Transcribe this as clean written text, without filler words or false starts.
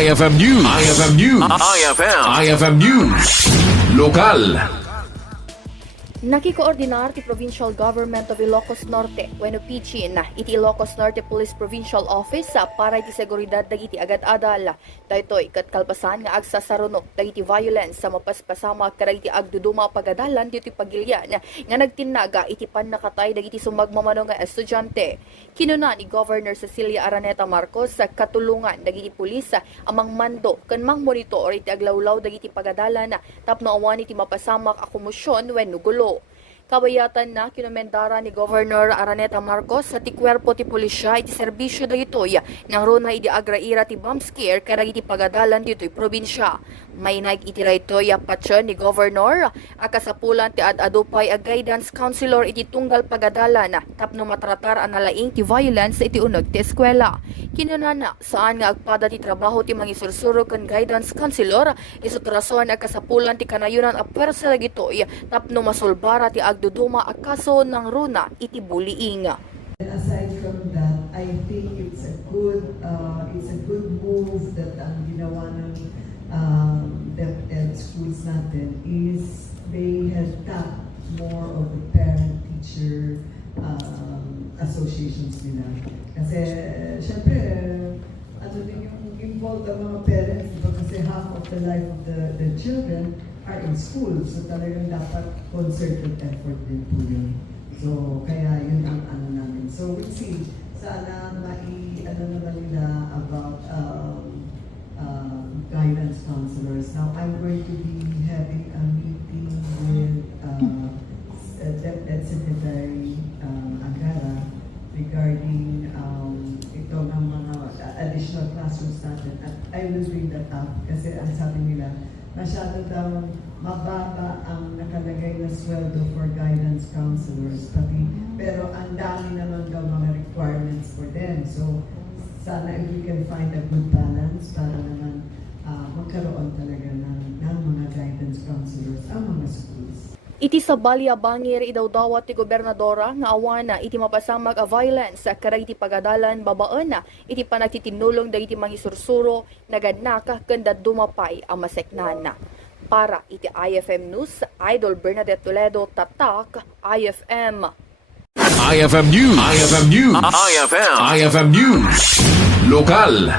IFM News. IFM News. IFM News. Lokal. Nakikoordinar ti Provincial Government of Ilocos Norte wenno Pgin iti Ilocos Norte Police Provincial Office para iti Seguridad dagiti Agad Adal. Daytoy ket kalpasan nga agsasarunok dagiti violence sa mapaspasama kadagiti agduduma pagadalan ditoy pagilyan nga nagtinaga iti pannakatay dagiti sumagmamano nga estudyante. Kinuna ni Governor Cecilia Araneta Marcos sa katulungan dagiti pulis amang mando ken mangmonitor iti aglawlaw dagiti pagadalan tapno awan iti mapasamak a komosyon wenno gulo. Kabayatan na kinomendara ni Governor Araneta Marcos sa ti kwerpo ti pulisya iti serbisyo dagitoy nang runa iti agraira ti bomb scare kadagiti pagadalan ditoy probinsya. May naig iti raytoy patyon ni Governor akasapulan ti adupay a guidance counselor iti tunggal pagadalan tapno matratar analaing ti violence iti uneg ti eskwela. Kinunana saan nga agpada ti trabaho ti mangisursurog ken guidance counselor isut rason akasapulan ti kanayunan a pwersa dagitoy tapno masolbara ti duduma a kaso ng runa iti bullying. Aside from that, I think it's a good move that ang ginawa ng DepEd schools natin is they have tapped more of the parent-teacher associations nila. Kasi syempre, ano din yung involved ang mga parents, diba? Kasi half of the life of the children are in school. So talagang dapat concerted effort din po yun. So kaya yun ang ano namin. So we'll see. Sana ano naman nila about guidance counselors. Now I'm going to be having a meeting with DepEd Secretary Agad regarding ito ng mga additional classrooms natin. At I will bring that up kasi ang sabi nila, masyado daw mababa ang nakalagay na sweldo for guidance counselors. Pero ang dami naman daw mga requirements for them. So, sana if we can find a good balance para naman magkaroon talaga ng mga guidance counselors ang mga schools. Iti sa Balyabangir idawdawat ti gobernadora nga awana iti mapasamag a violence kadagiti pagadalan babaan iti panagtitinulong dagiti mangisursuro nagadnaka ken dumapay a maseknan. Para iti IFM News, Idol Bernadette Toledo, Tatak, IFM. IFM News. IFM News. IFM News. Lokal.